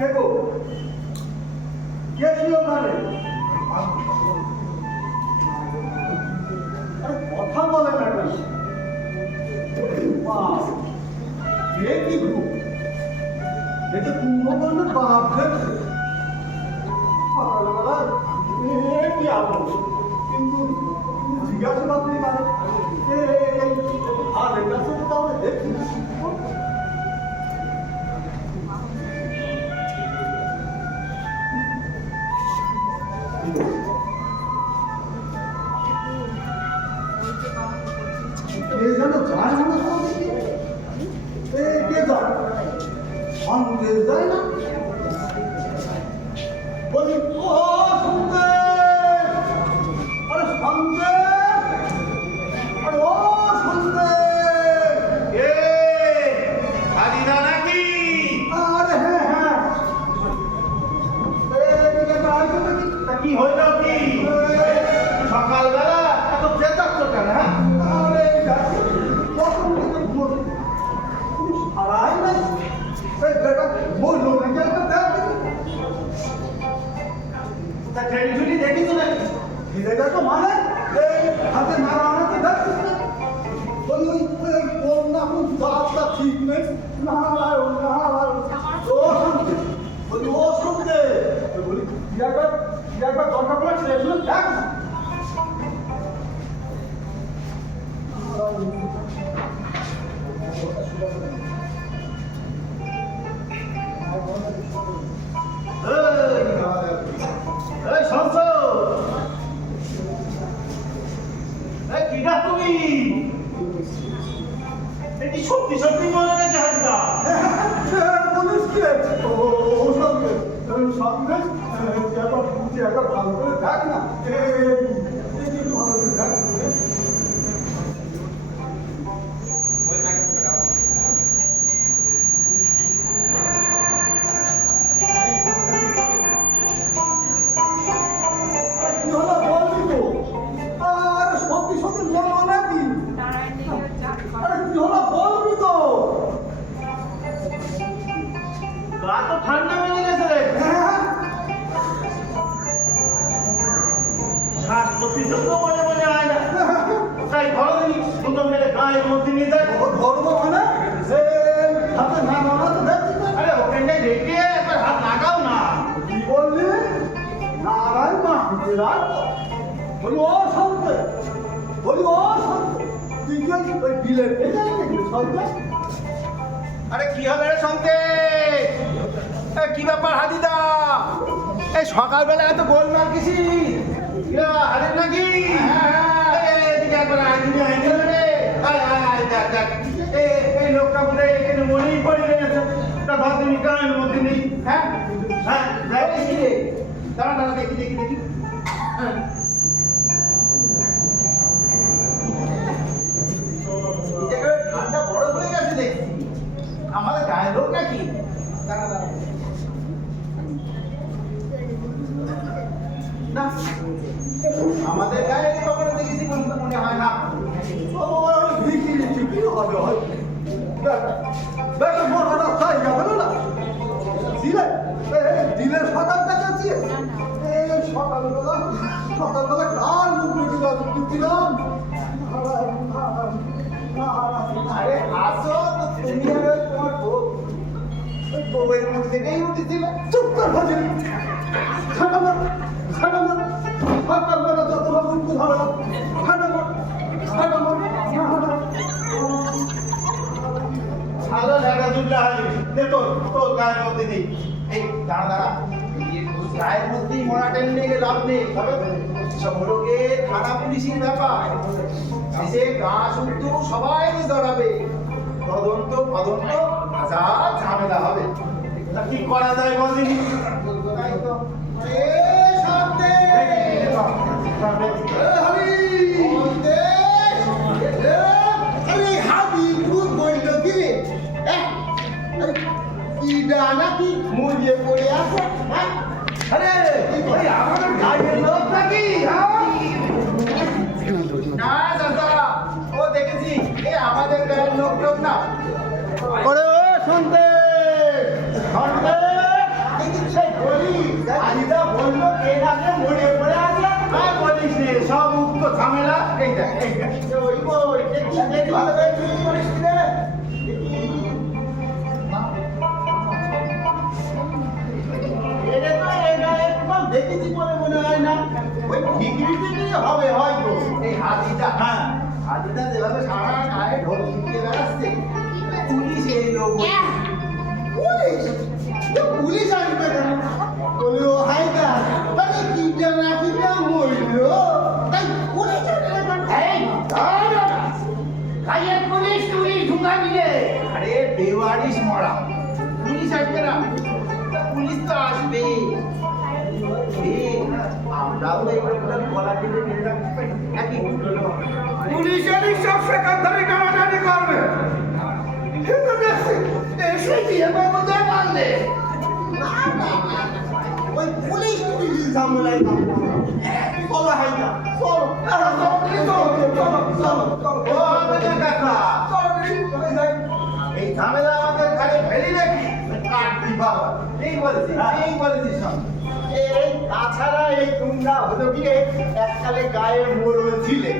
দেখো কে ছিল ওখানে? কথা বলে না কেন? কে কি গ্রুপ এটা কুম্ভকর্ণ বাপ সকালবেলা কি আলো, কিন্তু জিজ্ঞাসাবাদ নেই কারণ আর এটার সাথে তাহলে দেখি যেন যায় না কে যায় সন্দেহ যায় না বলি ও সন্দেহ, আরে সন্দেহ, আরে ও সন্দেহ এ খালিদা নাকি? আরে হ্যাঁ তা কি হইল কি সকালবেলা এত চেঁচাচ্ছ কেন? হ্যাঁ আরে কখন থেকে ঘুমোতে সারাই নাই বেটা বললো নাকি একটা দেখ তা ট্রেন ছুটি দেখিস নাকি? ফিরে দেখো মানে এই হাতে নাড়াতে দেখছিস না বলি ওই কোন না কোন দাঁতটা ঠিক নেই নাড়াও নাড়াও ও শুনতে বলি ও শুনতে বলি একবার দরকার পড়ে ছেড়ে শুনে দেখ না এই শোনছ? এই কিটা তুমি? এটি সত্যি সত্যি মনে নাকি হাজিরা? বলিস কি ও সঙ্গে সঙ্গে একবার ভালো করে দেখ না ভালো করে দেখ গা তো ঠান্ডা মেলে গেছে রে। শ্বাস প্রতিযোগ্য মনে মনে হয় না, তাই ঘর দিন সুন্দর মেলে গায়ে মধ্যে নিয়ে যায়। ধর্ম মানে হাতে না নাড়াতে দেখছিস না আরে ওখানটায় রেখে একবার হাত লাগাও না। কি বললি নারায়ণ মা বিরাট বলি ও শান্তে বলি ও শান্তে তুই কি ওই বিলের ভেজা নাকি শান্তে আরে কি হবে রে সন্তে? কি ব্যাপার হাদিদা? এই সকালবেলা এত গোলমাল কিসি? হারিস নাকি? এদিকে একবার আইনি আইনি রে। আয় আয় আয় দেখ দেখ এই লোকটা বলে এখানে মনেই পড়ে গেছে। তা ভাবতে গায়ের মধ্যে নেই। হ্যাঁ হ্যাঁ দেখি রে, দাঁড়া দাঁড়া দেখি দেখি দেখি। হ্যাঁ ঠান্ডা বড় হয়ে গেছে দেখছি। আমাদের গায়ের লোক নাকি? দাঁড়া দাঁড়া না, আমাদের গায়ে কখনো দেখেছি বলতে মনে হয় না। কি হবে হয় বড় রাস্তায় যাবে না দিলে দিলে সকাল দেখাচ্ছি সকালবেলা কার মুখ রেখে দিলাম আরে আসো তো তুমি আর তোমার বউয়ের মুখ থেকেই উঠেছিল। চুপ কর ভাজি সকালবেলা যত ভাবে উঠতে ধরে ভালো জায়গা দুটা হবে দেখো তোর গায়ের মধ্যে নেই। এই দাঁড়া দাঁড়া, গায়ের মধ্যেই মরা টেনে নিয়ে গেলে লাভ নেই। সব লোকে থানা পুলিশের ব্যাপার, এসে গা শুদ্ধ সবাই ধরাবে, তদন্ত হাজার ঝামেলা হবে। তা কি করা যায় বলদিনি? তাই তো নাকি মুড়িয়ে পড়ে আছে। আরে আমাদের গায়ের লোক নাকি? না দাদা, ও দেখেছি এ আমাদের গায়ের লোক না। ওরে ও সন্দেহ যে মরে পড়ে আছে আর বলিস নে সব উক্ত ঝামেলা এই দেখ ওই ওই দেখি ভালো করে কি করিস রে এটা তো এটা একদম দেখেছি বলে মনে হয় না ওই ডিগ্রি টিগ্রি হবে হয়তো এই হাতিটা হ্যাঁ হাতিটা যেভাবে সারা গায়ে ঢোল পিটিয়ে বেড়াচ্ছে পুলিশ এলো পুলিশ পুলিশ আসবে কেন বলে ও হাইদা তাহলে কিটা না কিটা মরলো তাই পুলিশ পুলিশ পুলিশ ঢুকা দিলে আরে বেওয়ারিশ মরা পুলিশ আসবে না পুলিশ তো আসবে আমরাও এইভাবে গলা টিপে নিয়ে যাচ্ছি একই পুলিশেরই সব সেখানধারে টানাটানি করবে এসে দিয়ে বাবুদের মারলে ওই পুলিশ পুলিশ ঝামেলায় চলো হাইনা চলো এই ঝামেলা আমাদের ঘরে ফেলি নাকি কাটবি বাবা এই বলেছিস এই তাছাড়া এই তোমরা হলো গিয়ে এককালে গায়ে মোড়ল ছিলে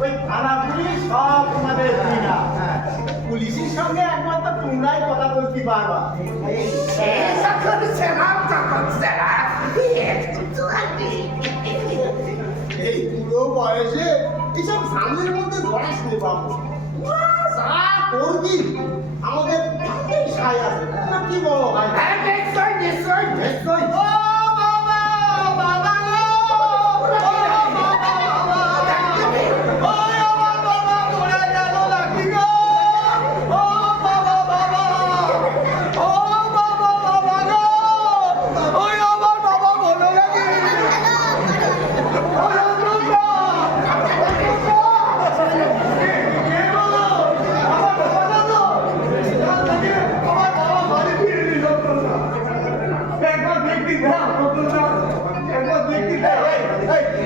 ওই থানা পুলিশ সব তোমাদের চিনা পুলিশের সঙ্গে একমাত্র তোমরাই কথা বলতে পারবা এই পুরো বয়সে এইসব সামনের মধ্যে জড়াস নে বাবু যা করবি আমাদের সায় আছে না কি বলো ভাই নিশ্চয়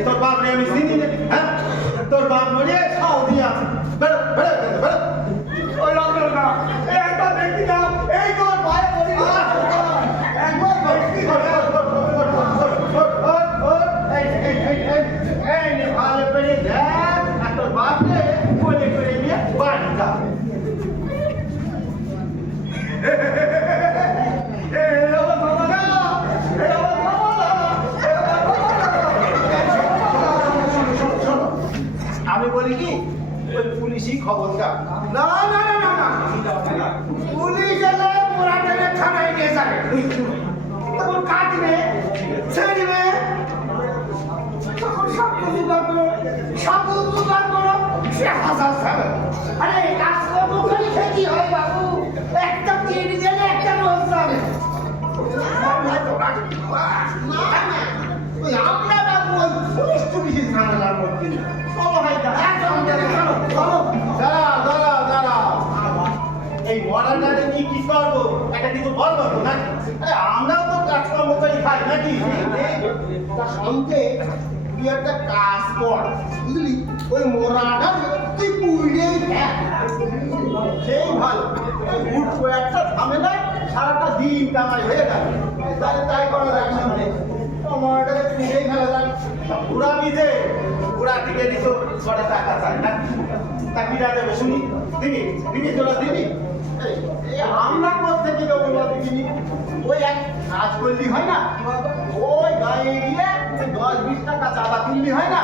তোর বাপ রে আমি চিনি না হ্যাঁ তোর বাপ মরে খাও দিয়া বেড়ো বেড়ো বেড়ো ওই রকম না একবার দেখি না এই তোর ভাই মরে একবার দেখি এই নে ভালো করে দেখ আর তোর বাপ রে কোলে করে নিয়ে বাড়ি যা আমি বলি কি ওই পুলিশই খবরদার না না না না না পুলিশ এলে পুরাটাকে থানায় নিয়ে যাবে তখন কাটবে ছেড়বে তখন সব জোগাড় করো সে হাজার যাবে আরে কাজকর্ম করে খেতে হয় বাবু একটা তিড়ি দিলে একটা রোজ যাবে ওই আমরা বাবু ওই পুলিশ টুলিশের ঝামেলার মধ্যে এই মরাটারে নিয়ে কি করবো একটা কিছু বলবো না আমরাও তো কাজকর্ম করি খাই নাকি সঙ্গে তুই একটা কাজ কর বুঝলি ওই মরাটা তুই পুড়িয়েই সেই ভালো হুট করে একটা ঝামেলায় সারাটা দিন কামাই হয়ে গেল তাহলে তাই করা যায় সামনে মরাটাকে পুড়িয়েই ফেলা যায় পুরা বিজে পুরা দিকে দিত ছটা টাকা চাই না তা কিরা দেবে শুনি দিবি তোরা দিবি আমরা করতে কি দেবো দিবি ওই এক কাজ করলি হয় না ওই গায়ে গিয়ে 10-20 টাকা চাঁদা তুললি হয় না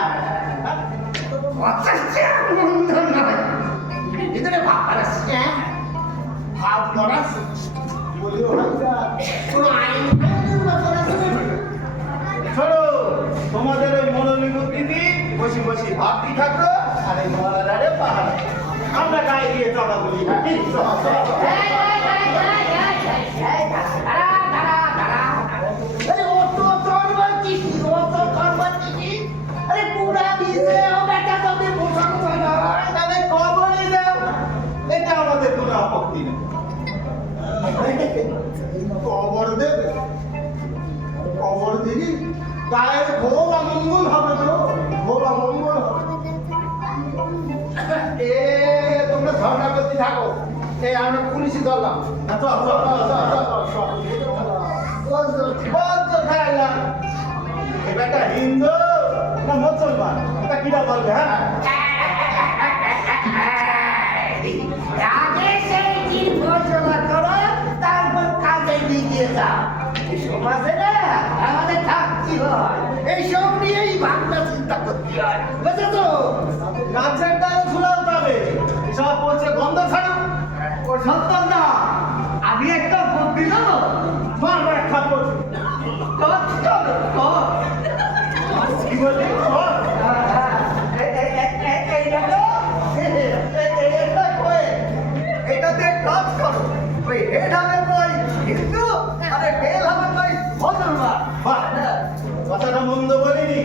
ভিতরে ভাব করাস বলিও কোনো আইন শোনো তোমাদের ওই মনোনিবৃত্তি বসে বসে ভাবতি থাকলো আর এই মরাদারে পাহাড় আমরা গায়ে গিয়ে চড়া বলি এটা আমাদের কোনো আপত্তি নেই কবর দেবে কবর দিলি গায়ের ভোগ অমঙ্গল হবে তো ভোগ অমঙ্গল হবে তোমরা ঝগড়া করতে থাকো এই আমরা পুলিশই ধরলাম বেটা হিন্দু না মুসলমান এটা কিটা বলবে? হ্যাঁ আগে সেই দিন ঘোষণা করো, তারপর কাজে লিখে যাও। সমাজে না আমাদের থাকতে হয়, এইসব নিয়েই ভাবনা চিন্তা করতে হয়, বুঝেছো? গাছের ডাল ঝুলাও তবে সব পচে গন্ধ ছাড়ো। ও সন্তান না, আমি একটা বুদ্ধি দেবো। মারবো এক থাপ্পড়। কি বললি? বল। এটাতে কাজ করো, ওই হেড হবে কই হিন্দু আর টেল হবে কই মুসলমান। বাহ, কথাটা মন্দ বলিনি।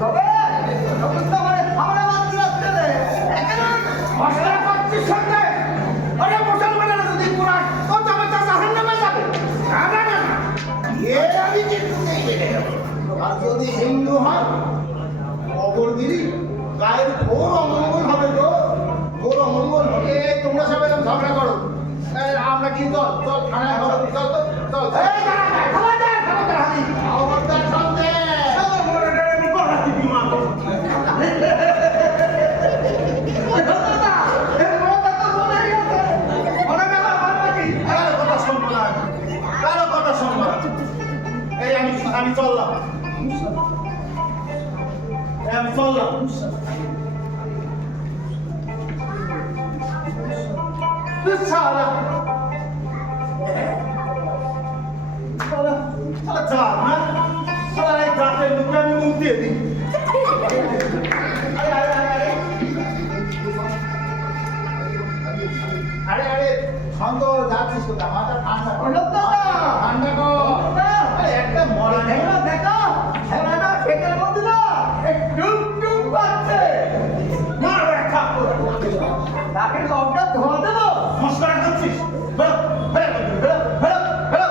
তবে সমস্ত মানে থামড়া মাত্র আসছে মশলা করছিস সঙ্গে আরে মুসলমানেরা যদি পুরান তো তবে তো জাহান্নামে যাবে। না না না না, এ আমি কিন্তু দেখে নেব। আর যদি হিন্দু হন অগরগিরি গায়ের ঘোর অমঙ্গল হবে গো, ঘোর অমঙ্গল হবে। তোমরা সবাই এরকম ঝগড়া করো, আমরা কি চল চল থানায় করো, চল তো চল। এই দাঁড়া খবরদার খবরদার শুনতে আমি চললাম, আমি চললাম। সারা সারা চাপ না, সারা এই জাতের লোককে আমি মুখ দিয়ে দিই। আরে আরে আরে আরে আরে আরে সন্ত যাচ্ছিস কোথা? মাথা ঠান্ডা কর, ঠান্ডা কর। একটা মরা নেই দেখো হেরানা খেতের মধ্যে না টুক টুক পাচ্ছে। মার এক থাপ্পড়। তাকে লঙ্কা ধোয়া দেবো। মস্করা করছিস? বেরো বেরো বেরো বেরো বেরো।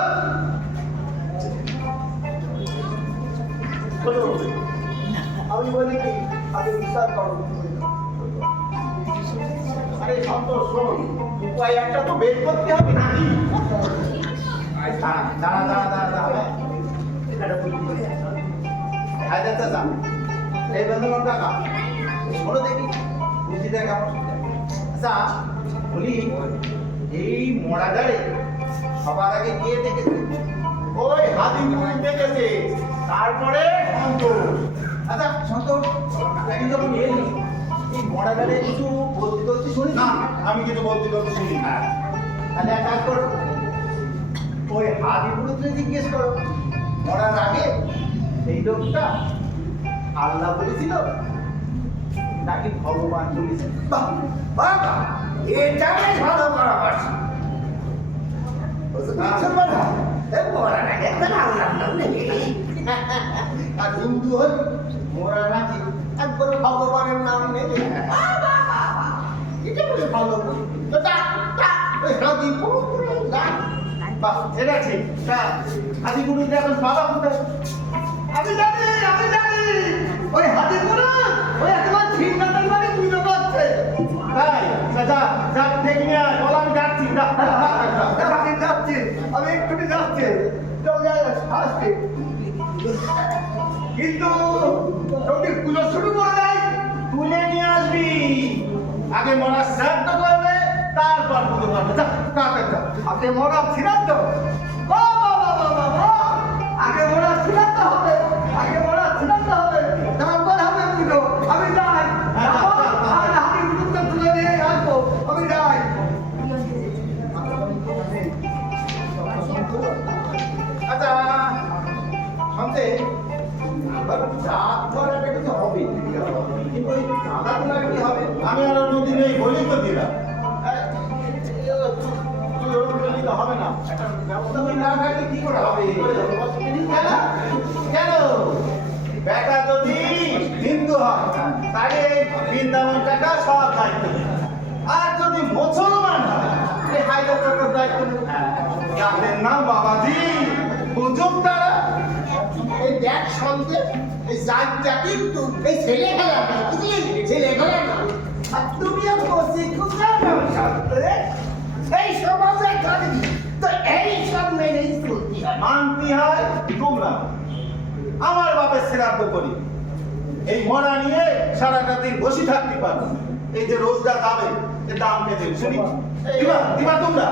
আমি বলি কি আগে বিচার করো। আরে সন্তোষ শোন, উপায় একটা তো বের করতে হবে নাকি? দাঁড়া দাঁড়া দাঁড়া দাঁড়া দাঁড়া, এটা বলি হায়দার চাচা, এই বন্ধুগণ কাকা শোনো দেখি বুদ্ধি দেখ আমার। আচ্ছা বলি এই মরাদারে সবার আগে গিয়ে দেখেছে ওই হাতি পুলিশ দেখেছে, তারপরে সন্তোষ। আচ্ছা সন্তোষ তুই যখন এলি এই মরাদারে কিছু বলতে বলতে শুনি না? আমি কিছু বলতে বলতে শুনি না। তাহলে এক কাজ করো, ওই হাদি পুরুষকে জিজ্ঞেস করো মরার আগে এই লোকটা আল্লাহ বলেছিল নাকি ভগবান বলেছে। বাহ, বাবা, এটা বেশ ভালো পরামর্শ। মুসলমান হয়, মরার আগে তার আল্লাহর নাম নেবে। আর হিন্দু হল মরার আগে একবার ভগবানের নাম নেবে। এটা বলে ভালো তো ডাক ডাক ওই হাদি পুরুষ ডাক। বাহ, এটা ঠিক। হাদি পুরুষ এখন বাবা কোথায়? আমি জানি ওই হাতে করে ওই একবার ঠিক না মানে পুজো করছে। তাই যা যা দেখে নিয়ে আয়, বল আমি ডাকছি। আমি যাচ্ছি, আমি একটু যাচ্ছি। চলে আসছি কিন্তু যদি পুজো শুরু করে দেয় তুলে নিয়ে আসবি, আগে মরা শ্রাদ্ধ করবে তারপর পুজো করবে। যা কাকা যা। আগে মরা ছিলাম তো আগে মরা ছিলাম তো হবে, আগে মরা ছিলাম তো হবে, তারপর হবে পুজো। আমি যাই, আর হাতি পুজো তুলে নিয়ে আসবো। আমি যাই। আচ্ছা শুনতে জাত করাটা কিছু হবে, কিন্তু ওই চাঁদা তোলার কি হবে? আমি আর ওর মধ্যে নেই বলি তো দিলাম। তুই ওরকম করলে তো হবে না, একটা ব্যবস্থা করে না থাকলে কি করে হবে? কেন কেন বেটা যদি হিন্দু হয় তাহলে এই বৃন্দাবন টাকা সব দায়িত্ব নেবে। আর যদি মুসলমান হয় এই হায়দার টাকার দায়িত্ব নেবে। যাদের নাম বাবাজি বুঝুক তারা। এই দেখ সন্তে, এই জাতটা কিন্তু এই ছেলে খেলা না, বুঝলি? ছেলে খেলা না। আর তুমিও বসে খুঁজাও না সন্তে। এই সমাজে থাকবি তো এই সব মেনেই চলতে হয়। মানতে হয় তোমরা, আমার বাপের শ্রাদ্ধ করি। এই মরা নিয়ে সারাটা দিন বসে থাকতে পারবো। এই যে রোজটা খাবে এর দাম পেতে শুনি দিবা দিবা তোমরা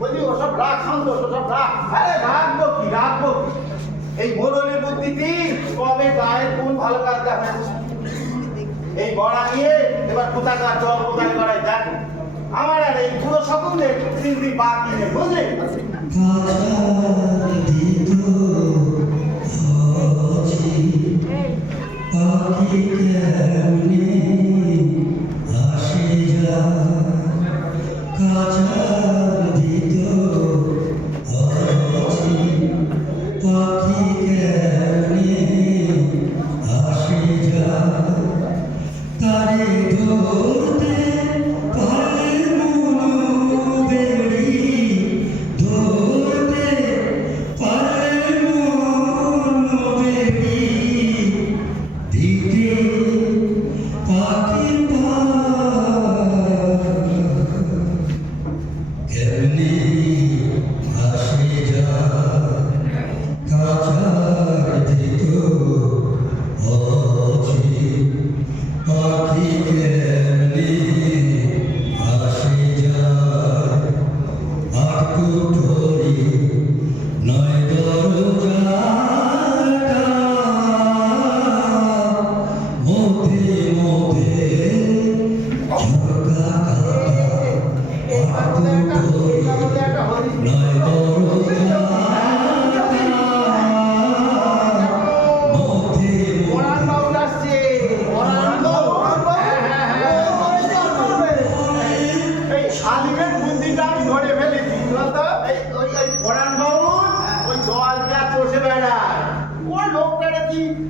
বলি ওসব রাখ শান্ত, ওসব রাখ। আরে রাখবো কি রাখবো কি? এই মোড়লের বুদ্ধিতে কবে গায়ের কোন ভালো কাজ দেখাচ্ছে। এই মরা নিয়ে এবার কোথাকার জল কোথায় করায় দেখো। আমার আর এই পুরো সকলের চিন্তি বাকি নেই বুঝলে।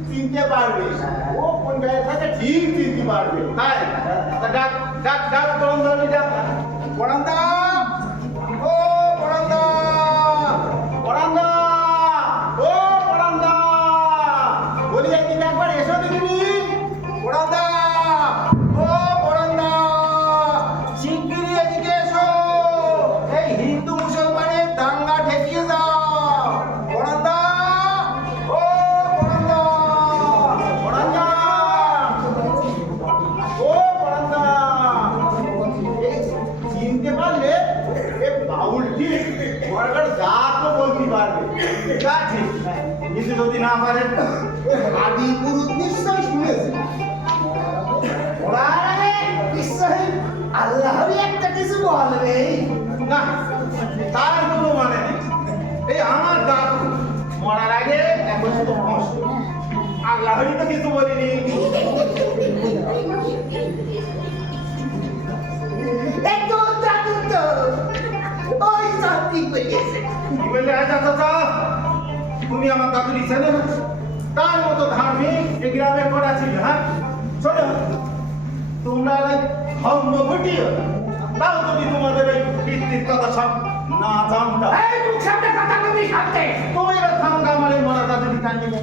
চিনতে পারবে ও কোন জায়গায় থাকে ঠিক চিনতে পারবে তাই ডাক ডাক ডাক পরন্দা ডাক পরন্দা ও পরন্দা পরন্দা ও পরন্দা বলি একদিন একবার এসো দেখিনি পরন্দা ও পরন্দা শিগগিরই এদিকে এসো এই হিন্দু মুসলমানের দাঙ্গা ঠেকিয়ে দাও পরন্দা কিন্তু যদি না পারেন আদি পুরুষ নিশ্চয় শুনেছে নিশ্চয় আল্লাহরই একটা কিছু বলবে না তার কোনো মানে নেই এই আমার দাদু মরার আগে এখন তো কষ্ট আল্লাহরই তো কিছু বলিনি একটু দাদু তো ওই শান্তি পেয়েছে কি বললে আজ চাচা তুমি আমার দাদুর ইচ্ছা নেই তার মতো ধার্মিক এই গ্রামে করা ছিল হ্যাঁ শোনো তোমরা ধর্ম ঘটিও তাও যদি তোমাদের এই কীর্তির কথা সব না জানতা এই মুখ সামনে কথা বলবি সামনে তুমি এবার থামকা আমার এই মরা দাদুর ইচ্ছা নিবে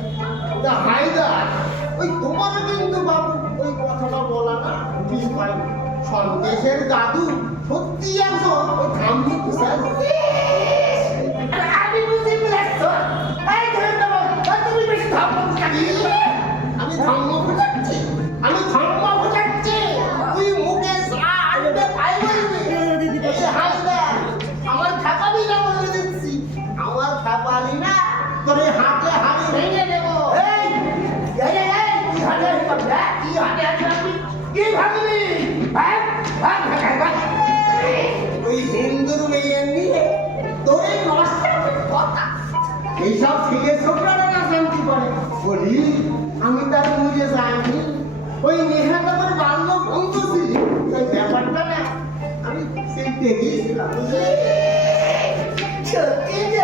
দা হায়দার ওই তোমার কিন্তু বাবু ওই কথাটা বলা না ঠিক হয় সন্দেশের দাদু সত্যি একজন ওই ধার্মিক স্যার আমি বুঝি বলেছো এই ধন্যবাদ তুমি বেশি ধর্ম আমি ধর্ম বুঝাচ্ছি আমি ধর্ম বুঝাচ্ছি তুই মুখে আনবে পাই বলবি এই হায়দার আমার খাপাবি না বলে দিচ্ছি আমার খাপাবি না তোর হাতে হাড়ি ভেঙে দেবো এই কি হাতে হাড়ি করবে কি হাতে হাড়ি করবি কি ভাবলি ভাগ ভাগ ভাগ ভাগ ওই হিন্দুর মেয়ে নিয়ে তোরে নষ্ট কথা এইসব থেকে ছোটরা না শান্তি করে বলি আমি তার বুঝে যাইনি ওই নেহাত আমার বাল্য বন্ধু ছিল এই ব্যাপারটা না আমি সেই দেখেছিলাম বুঝলি সত্যি যে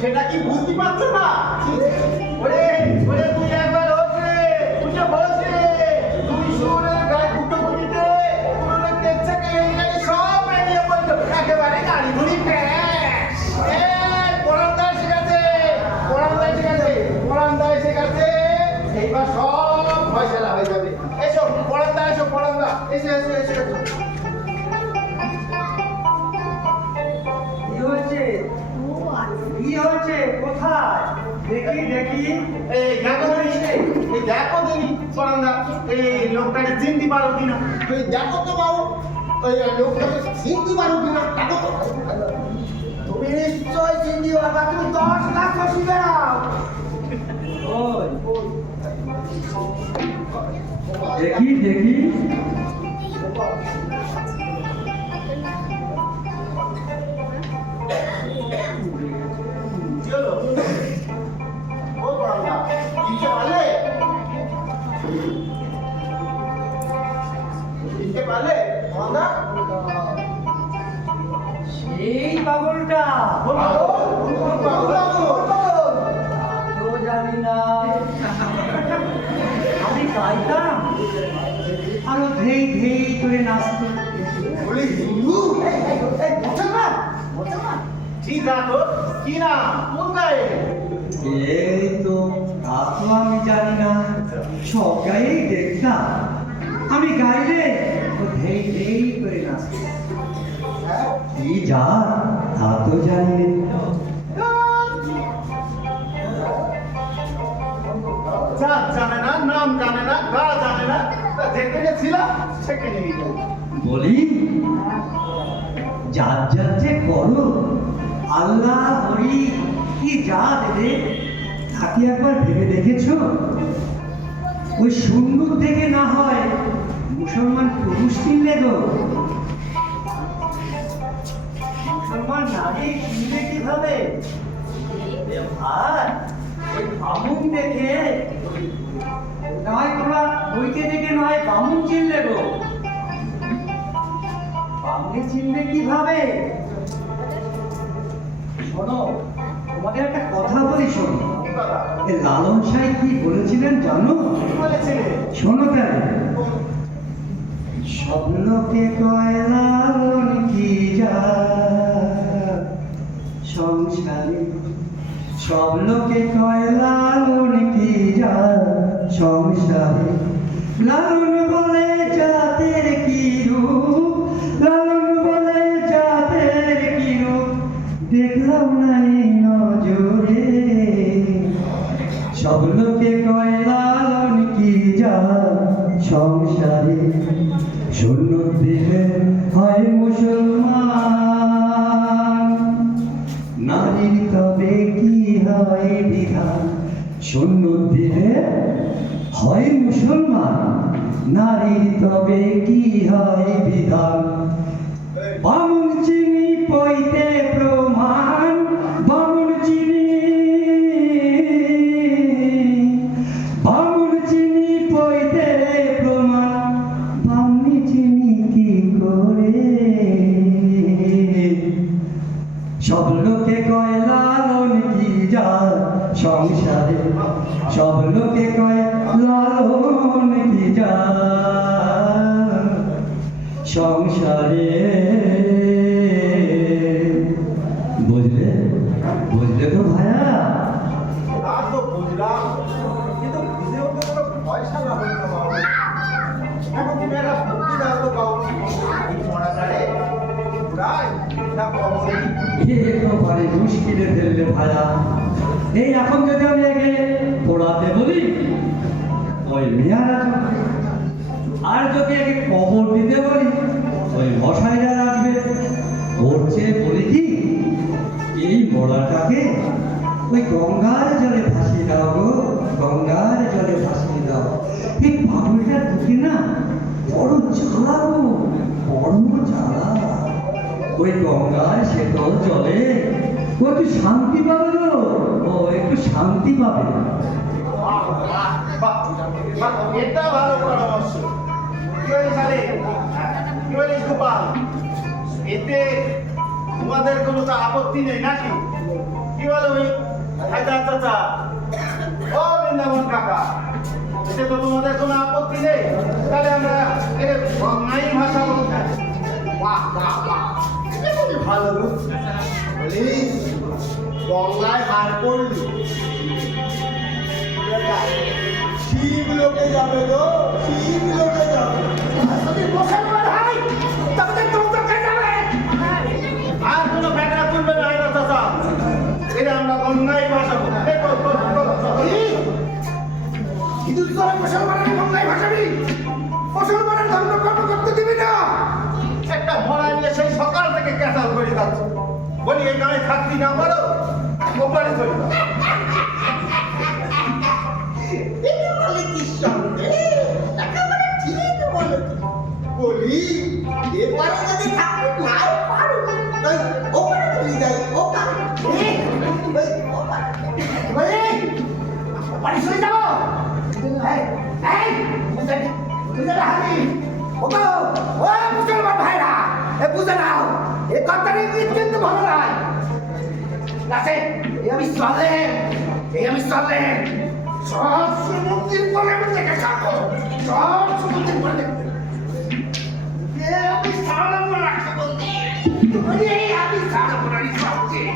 সেটা কি বুঝতে পারছো না? ওরে ওরে তুই একবার ওঠে উঠে বসে তুই শুনে গায়ে দুটো গুলিতে পুরো টেকচাকে এই গাড়ি সব বেরিয়ে পড়লো একেবারে গাড়ি ঘুরি প্যাস পরান্দা এসে গেছে পরান্দা এসে গেছে এইবার সব ফয়সালা হয়ে যাবে এসো পরান্দা এসো এসো কি হচ্ছে কোথায় দেখি এই দেখো তুমি পরান্দা এই লোকটাকে চিনতে পারো কিনা তুই দেখো তো বাবু, ওই লোকটাকে চিনতে পারো কিনা দেখো তো। তুমি নিশ্চয় চিনি বাবা, তুমি 10 লাখ খুশি বেড়াও। দেখি কি হলো ও পরান্দা চিনতে পারলে পরান্দা সেই পাগলটা তো জানি না, আমি গাইতাম আরো ধেই ধেই করে নাচতো। বলি হিন্দু মুসলমান ঠিক আছে কি না কোন গায়ে এই তো তা তো আমি জানি না, সব গায়েই দেখতাম, আমি গাইলে ও ধেই ধেই করে নাচতো। কি যা তা তো জানি না। জাত জানে না নাম জানে না গা জানে না তা যেখানে ছিলাম সেখানে বলি জাত জাত যে করো, আল্লাহ হরি কি জাত রে, তাকে একবার ভেবে দেখেছো? ওই সুন্দর থেকে না হয় মুসলমান পুরুষ চিনলে গো, মুসলমান নারী চিনলে কিভাবে? এ ভাই, ওই বামুন দেখে নয়, তোমরা বইতে দেখে নয় বামুন চিনলে গো, বামুনে চিনলে কিভাবে? শোনো, তোমাদের একটা কথা বলি, শোনো। এ লালন সাহেব কি বলেছিলেন জানো? বলেছিলে শোনো তাহলে, স্বপ্নকে কয় লালন কি যা সংসারে, স্বপ্নকে কয় লালন কি যা সংসারে, লালন বলে জাতের কি রূপ, লালন বলে জাতের কি রূপ, দেখলাম না এই নজরে, স্বপ্নকে কয় লালন কি যা সংসারে, শূন্য দিলে হয় মুসলমান, নারীর তবে কি হয় বিধান, শূন্য দিলে হয় মুসলমান, নারীর তবে কি হয় বিধান, বামুন চিনি পইতে প্রমাণ, বামুন চিনি পইতে প্রমাণ, বামনি চিনি কি করে, সব লোকে কয় লালন কি যা সংসারে, সব লোকে কয় লালন কি যা সংসারে। বুঝলে বুঝলে তো ভাইয়া? তা তো বুঝলাম কিন্তু বুঝেও তো কোনো পয়সা না হইতে পারবে এখন তুমি একটা ভক্তি দাও তো পাও এই পড়াটারে প্রায় না কবরে এ তো ভারী মুশকিলে ফেললে ভাইয়া। এই এখন যদি আমি একে পড়াতে বলি, ওই মেয়ারা চলবে, আর যদি একে কবর দিতে বলি, ওই মশাইরা রাখবে। ওর চেয়ে বলি কি, এই মরাটাকে ওই গঙ্গার জলে ভাসিয়ে দাও গো, গঙ্গার জলে ভাসিয়ে দাও। এই পাগলটার দুঃখে না বড় জ্বালা গো, বড় জ্বালা। ওই গঙ্গার শীতল জলে ও একটু শান্তি পাবে গো, ও একটু শান্তি পাবে। এটা ভালো পরামর্শ কি হয়েছে সালে কি হয়েছে গোপাল এতে তোমাদের কোনো তো আপত্তি নেই নাকি কি বলো হায়দার চাচা, ও বৃন্দাবন কাকা, এতে তো তোমাদের কোনো আপত্তি নেই? তাহলে আমরা এর গঙ্গাই ভাষা বলতে পারি। বাহ বাহ বাহ, এটা খুবই ভালো গো। বলি গঙ্গায় হার পড়লি শিব লোকে যাবে গো, শিব লোকে যাবে। যদি মুসলমান হয় তবে তো তোকে যাবে। আর কোনো ব্যাটা তুলবে না হায়দার চাচা, এটা আমরা গঙ্গাই ভাষা বলতে পারি। হিন্দু তোরা মুসলমানের গঙ্গায় ভাসাবি, মুসলমানের ধর্ম কর্ম করতে দিবি না। একটা ভরা নিয়ে সেই সকাল থেকে ক্যাসাল করে যাচ্ছে, বলি এই গায়ে থাকতি না বলো ওপারে চলে যাও। এটা বলে কি সঙ্গে একেবারে ঠিক বলে। বলি এবারে যদি ঠাকুর নাই পারো তাই ওপারে চলে যাই। ওপারে ওপারে ওপারে চলে যাবো। এই এই বুঝে হানি ওগো, ও মুসলমান ভাইরা, এ বুঝে নাও এ কথাটা কিন্তু ভালো নয়। আছে এই আমি চলে সব সমুদ্রের পরে আমি দেখে থাকো, সব সমুদ্রের পরে আমি সারা রাখতে বলছি, আমি সারা পড়ারি সবচেয়ে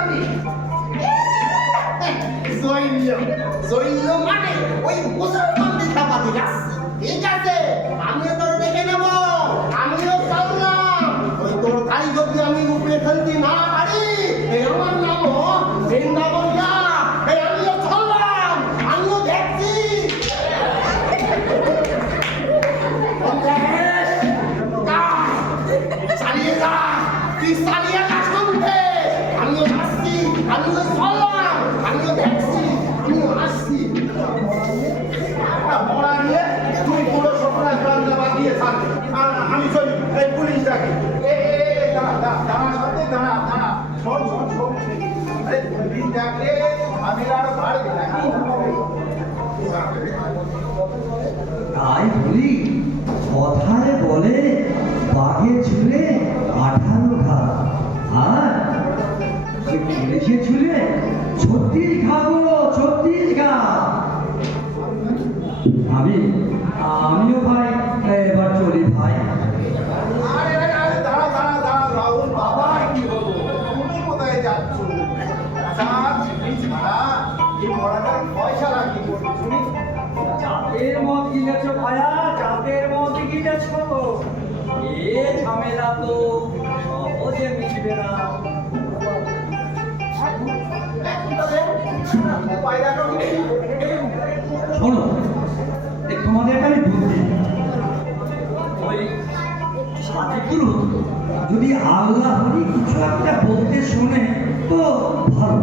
আমি জৈন্য মানে ওই মুসলমান দেখাবাদী রাস্তা। ঠিক আছে, আমিও তোর দেখে নেব, আমিও চললাম। ওই তোর গাড়ি যদি আমি উপরে ফেলতে না পারি, এই আমার নাম বৃন্দাবন না, এই আমিও চললাম, আমিও দেখছি। চালিয়ে যা, তুই চালিয়ে যা শুনতে। আমিও আসছি, আমিও চললাম, আমিও দেখছি, আমিও আসছি। একটা ভরা নিয়ে তুমি পুরো সকাল বাংলা বাগিয়ে থাকবে, আর আমি চলি এই পুলিশ ডাকি। দাঁড়া সাথে দাঁড়া, শোন আরে পুলিশ ডাকলে আমি আরো বাড়বে নাকি? তাই বলি কথায় বলে বাঘের ঝুলে 18 ঘা, আর ওই পুলিশের ঝুলে 36 ঘা গো, 36 ঘা। আমিও ভাই এবার চলি ভাই। আরে দাঁড়া রাহুল বাবা, কি বলবো, তুমি কোথায় যাচ্ছ? এই মরাটার পয়সা রাখি শুনি। জাতের মত কিনেছ ভাইয়া, জাতের মত কিনেছ, এ ঝামেলা তো সহজে মিটবে না। শোনো, তোমাদের একটা আমি বুদ্ধি, ওই সাজিগুলো যদি আল্লাহ হরি কিছু একটা বলতে শোনে তো ভালো,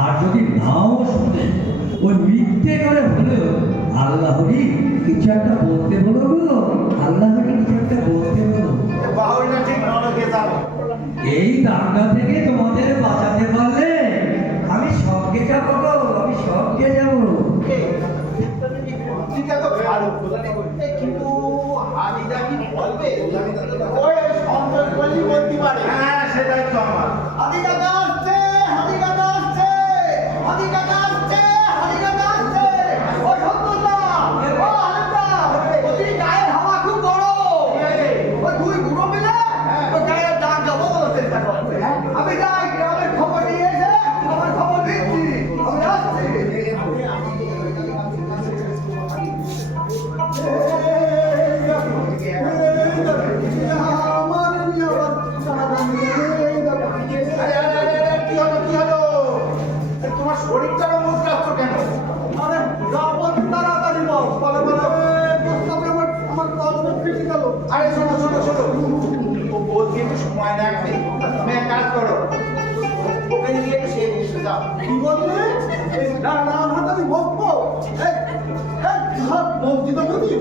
আর যদি নাও শুনে ওই মিথ্যে করে হলেও আল্লাহ হরি কিছু একটা বলতে বলো গো, আল্লাহ হরি কিছু একটা বলতে বলো। বাহুলটা ঠিক নরকে যাবো। এই দাঙ্গা থেকে তোমাদের বাঁচাতে পারলে আমি সঙ্গে যাবো গো, আমি সঙ্গে যাবো। বুদ্ধিটা তো ভালো, কিন্তু হাজিটা কি বলবে? ওই সন্তোষ বলি বলতে পারে। হ্যাঁ, সেটাই তো আমার। হাদি কাকা আসছে, হাদি কাকা আসছে, হাদি কাকা আসছে, হাদি কাকা আসছে। ও সন্তোষদা, ও আনন্দা, ওই গায়ের হাওয়া খুব বড়। ওই দুই বুড়ো মিলে ওই গায়ের দাগ যাবো বলে চেষ্টা করছে। আমি যাই গ্রামের খবর নিয়ে এসে আমার খবর দিচ্ছি, আমি আসছি। কি হলো? তোমার শরীরটারও মুখ রাখছো কেন? আরে রাবণ তাড়াতাড়ি বল, বলে প্রস্তাবে আমার কলমে ফিটে গেল। আরে শোনো ও বোধ কিন্তু সময় লাগবে। তুমি এক কাজ করো, ওকে নিয়ে একটু সেই জিনিসটা যাও। কি বললে? না আমি বকবো। মসজিদ বুঝি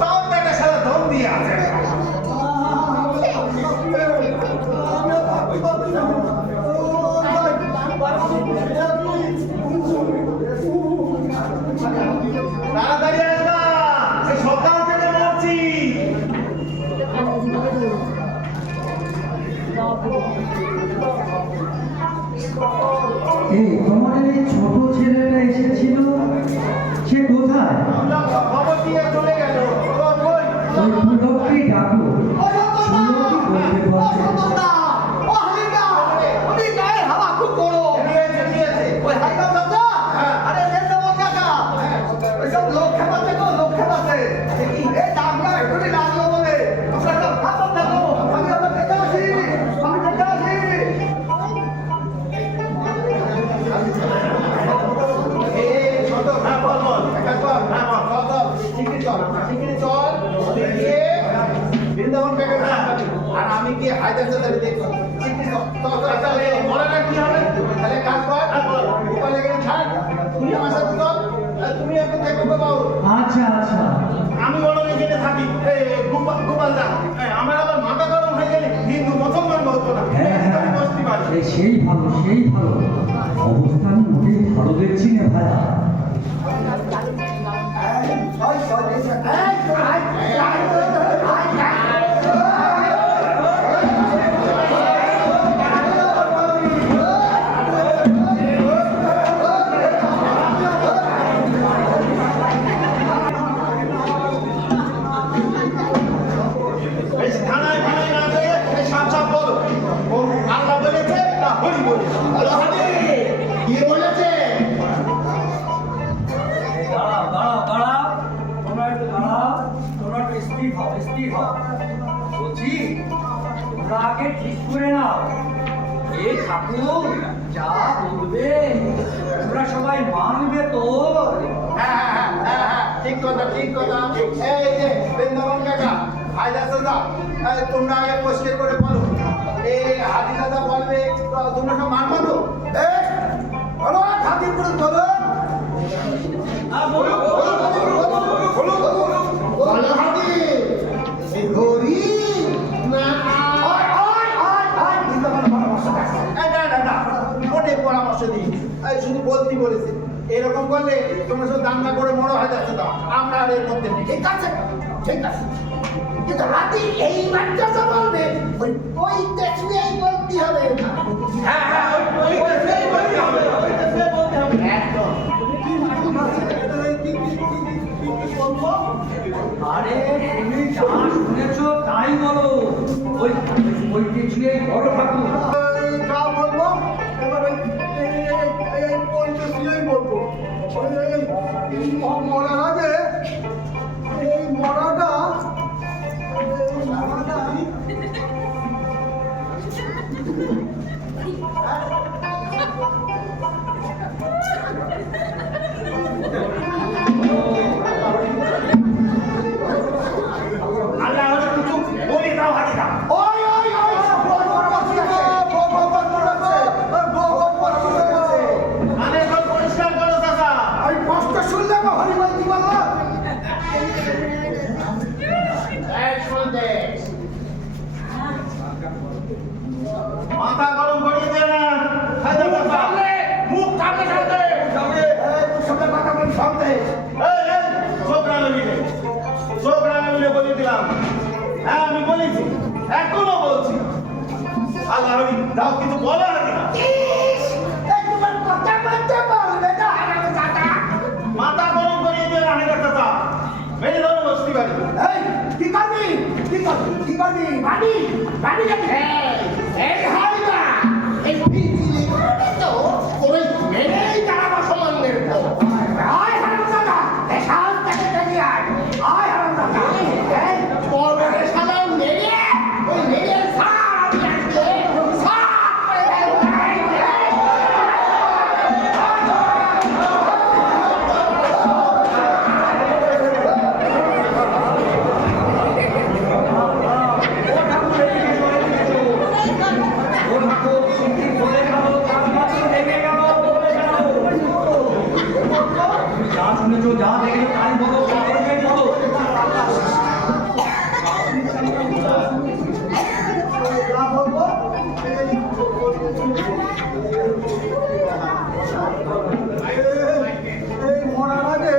সব বেটা সারা ধন দিয়ে আছে। তাড়াতাড়ি আসবা, সে সকাল থেকে মরছি। দিয়ে চলে গেল। কই? ওই পুলককে ডাকো। ও সন্তোষদা! পুলকই বলতে ও পারছে। সন্তোষদা! ও হালিমদা! আমি গায়ে হাওয়া খুব গরম। দিয়েছে। ওই হাইকাম দাদা? হ্যাঁ। আরে নেন্দ্রমোহন কাকা! ওইসব লোক খেপাচ্ছে গো, লোক খেপাচ্ছে। এই ডাকনা এখনই লাগলো বলে। তোমরা সব হাতত থাকো। আমি আবার দেখে আসি। আমি দেখে আসি। এই ছোট হ্যাঁ বল একটা চল হ্যাঁ বল চল শিগগিরি চল দেখিয়ে বৃন্দাবন প্যাকেট আর আমি কি হায়দার সাথে দেখবো শিগগিরি চল বলে না কি হবে তাহলে কাজ কর গোপাল এখানে থাক তুমি আমার সাথে চল তুমি একটু থাকবে বাবু আচ্ছা আচ্ছা। আমি বরং এখানে থাকি গোপাল দা আমার আবার মাথা গরম হয়ে গেলে হিন্দু মুসলমান বলতো না হ্যাঁ আমি বসতে পারি হ্যাঁ সেই ভালো সেই ভালো। অবস্থান মোটেই ভালো দেখছি না ভাইয়া। বেশি থানায় ফানায় না গিয়ে এই সাপ সাপ বলো ও আল্লাহ বলেছে না হরি বলেছে কি বলেছে? দাঁড়াও দাঁড়াও দাঁড়াও, তোমরা একটু দাঁড়াও, তোমরা একটু স্থির হও স্থির হও। বলছি তোমরা আগে ঠিক করে নাও এ ঠাকুর যা বলবে তোমরা সবাই মানবে তো? হ্যাঁ ঠিক কথা এই যে বৃন্দাবন কাকা হায়দার দাদা তোমরা আগে পরিষ্কার করে বলো এই হাজি দাদা বলবে তোমরা সব মানবো তো বলো খাতিরপুর বলো বলো হাতি এই হরি না না মোটে পরামর্শ দিই শুধু বলতে বলেছে এরকম করলে তোমরা সব দাঙ্গা করে মরো হয়ে যাচ্ছে তো আমরা আর এর মধ্যে নেই ঠিক আছে ঠিক আছে কিন্তু হাতি এই মাত্রা বলবে ওই দেখলেই বলতে হবে একদম আরে তুমি যা শুনেছো তাই বলো। ওই ওই কিছুই বড় ঠাকুর। যা বলবো এবার এই পঞ্চাশিয়াই বলবো মরার আগে এই মরাটা আল্লাহ হলে কিছু বলে দাও হাতি দা ওই মানে এখন পরিষ্কার করো দাদা আমি কষ্ট শুনলে না হরিবল কি বললো মাথা গরম করিয়ে দে না হায়দার দাদা মুখ কাটে কাটে চোখ রাঙা মিলে বলে দিলাম হ্যাঁ আমি বলেছি এখনো বলছি আল্লাহ হরি দাও কিছু বলো নাকি না মাথা গরম করিয়ে দিয়ে না হায়দার দাদা মেরে ধরে বসতে পারি কি করবি কি করবি বাড়ি বাড়ি এই হাইবা এই পিছিয়ে তো ওই মেরেই তারা মুসলমানদের আয় হারামজাদা এ সাল থেকে থেকে আয় হারামজাদা এই পরে সালাম মেরে ওই মেরে সার আমি আসলে ও ঠাকুর শিগগির বলে গেল, তার মাত্র লেগে গেল, বলে গেল। তুমি যা শুনেছো যা দেখেছো তাই বলো, তাই বলো। যা বলবো এই মরার আগে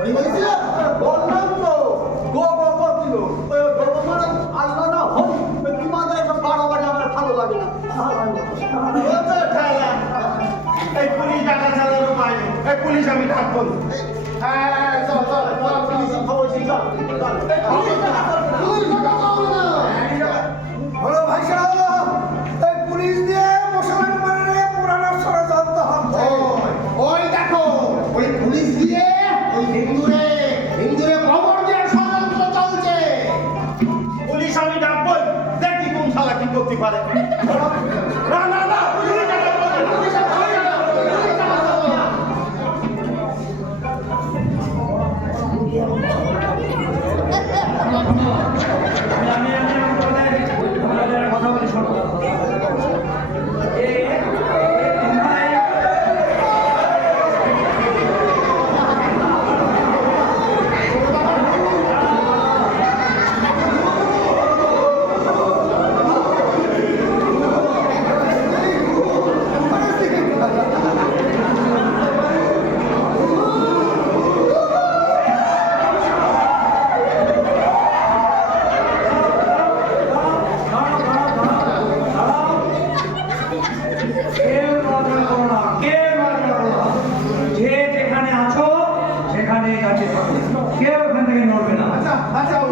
ওই বলেছিল বললাম তো গো গো করছিল ওই গো মানে আল্লাহ না হই তোমাদের সব বাড়াবাড়ি আমার ভালো লাগে না ও তো ঠেলা। এই পুলিশ ডাকা চালানোর উপায় নেই। এই পুলিশ আমি ডাকবো না। হ্যাঁ চল চল চল পুলিশ খবর দিই, চল চল। বলো ভাই সাহেব এই পুলিশ দিয়ে মশলার মানে পুরানো ষড়যন্ত্র হচ্ছে ওই দেখো ওই পুলিশ দিয়ে ওই হিন্দুরে খবর দেওয়ার ষড়যন্ত্র চলছে। পুলিশ আমি ডাকবই, দেখি কোন শালা কি করতে পারে। না না না, পুলিশ ডাকবো না, পুলিশ ডাকবো না। আমাদের কথা বলি শোনো। কেউ নড়াচড়া করো না, কেউ নড়াচড়া করো না। যে যেখানে আছো সেখানে দাঁড়িয়ে থাকো, কেউ এখান থেকে নড়বে না। আচ্ছা আচ্ছা ও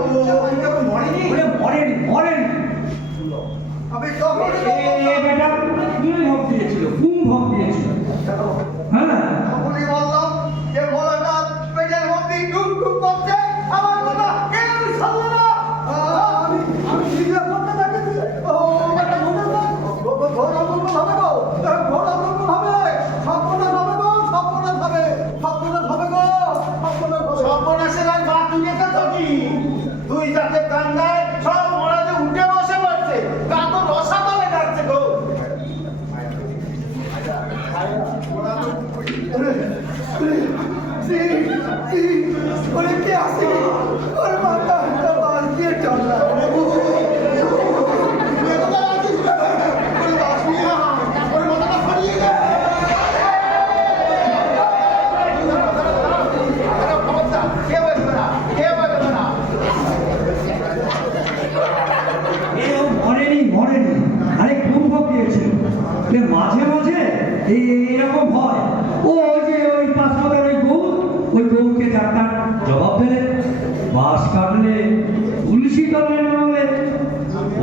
কেমন মরেনি? ওরে মরেনি, মরেনি। আমি তখন এ বেটা কুম ভোগ দিয়েছিল, কুম ভোগ দিয়েছিল। হ্যাঁ তখনই বললাম যে বলাটা পেটের মধ্যে টুক টুক করছে আমার কথা কেউ শুনলো না আমি নিজে করতে থাকি ও বেটা মনে না ঘোড়া মঙ্গল হবে গো ঘোড়া মঙ্গল হবে সর্বনাশ হবে গো সর্বনাশ হবে সর্বনাশ হবে গো সর্বনাশ হবে সর্বনাশের আর বাদ দুনিয়াতে তো কি? দুই জাতের দাঙ্গায় সব মরাতে উঠে বসে পড়ছে। তা তো রসাতলে যাচ্ছে গো। ওরে কে আসে ওরে মাথা বাস দিয়ে চলা খবরদার কেউ আসবে না, কেউ আসবে না। এও মরেনি, মরেনি। আরে কুম ভোগ দিয়েছিল। এ মাঝে মাঝে এরকম হয়। ও ওই যে ওই পাঁচপাতার ওই গৌকে চারটা জবাব দিলে, বাস কাটলে, তুলসী তলে নামলে,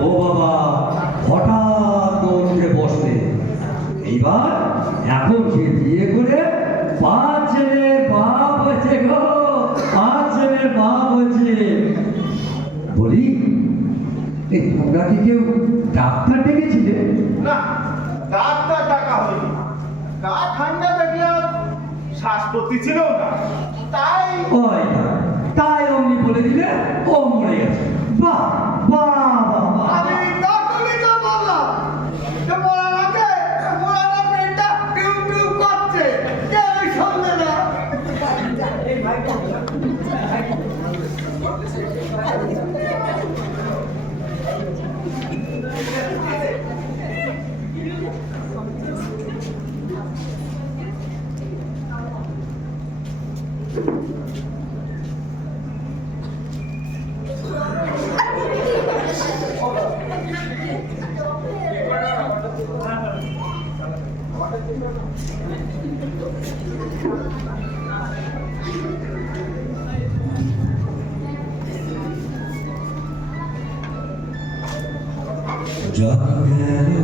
ও বাবা হঠাৎ গৌকে বসতে। এইবার এখন সে বিয়ে করে 5 ছেলের বাপ হয়েছে গো, 5 ছেলের বাপ হয়েছে। বলি এই তোমরা কি কেউ ডাক্তার ডেকেছিলে? না, ডাক্তার ডাকা হয়নি। গা ঠান্ডা দেখলাম, শ্বাস ছিল না। তাই ওই না, তাই অমনি বলে দিলে ও মরে গেছে। বাহ বাহ বাহ, বাহ। আমি তখনই তো বললাম যে মোরানাকে মোরানা পেটটা টিউ টিউ করছে কেউ শুনবে না জগ গেল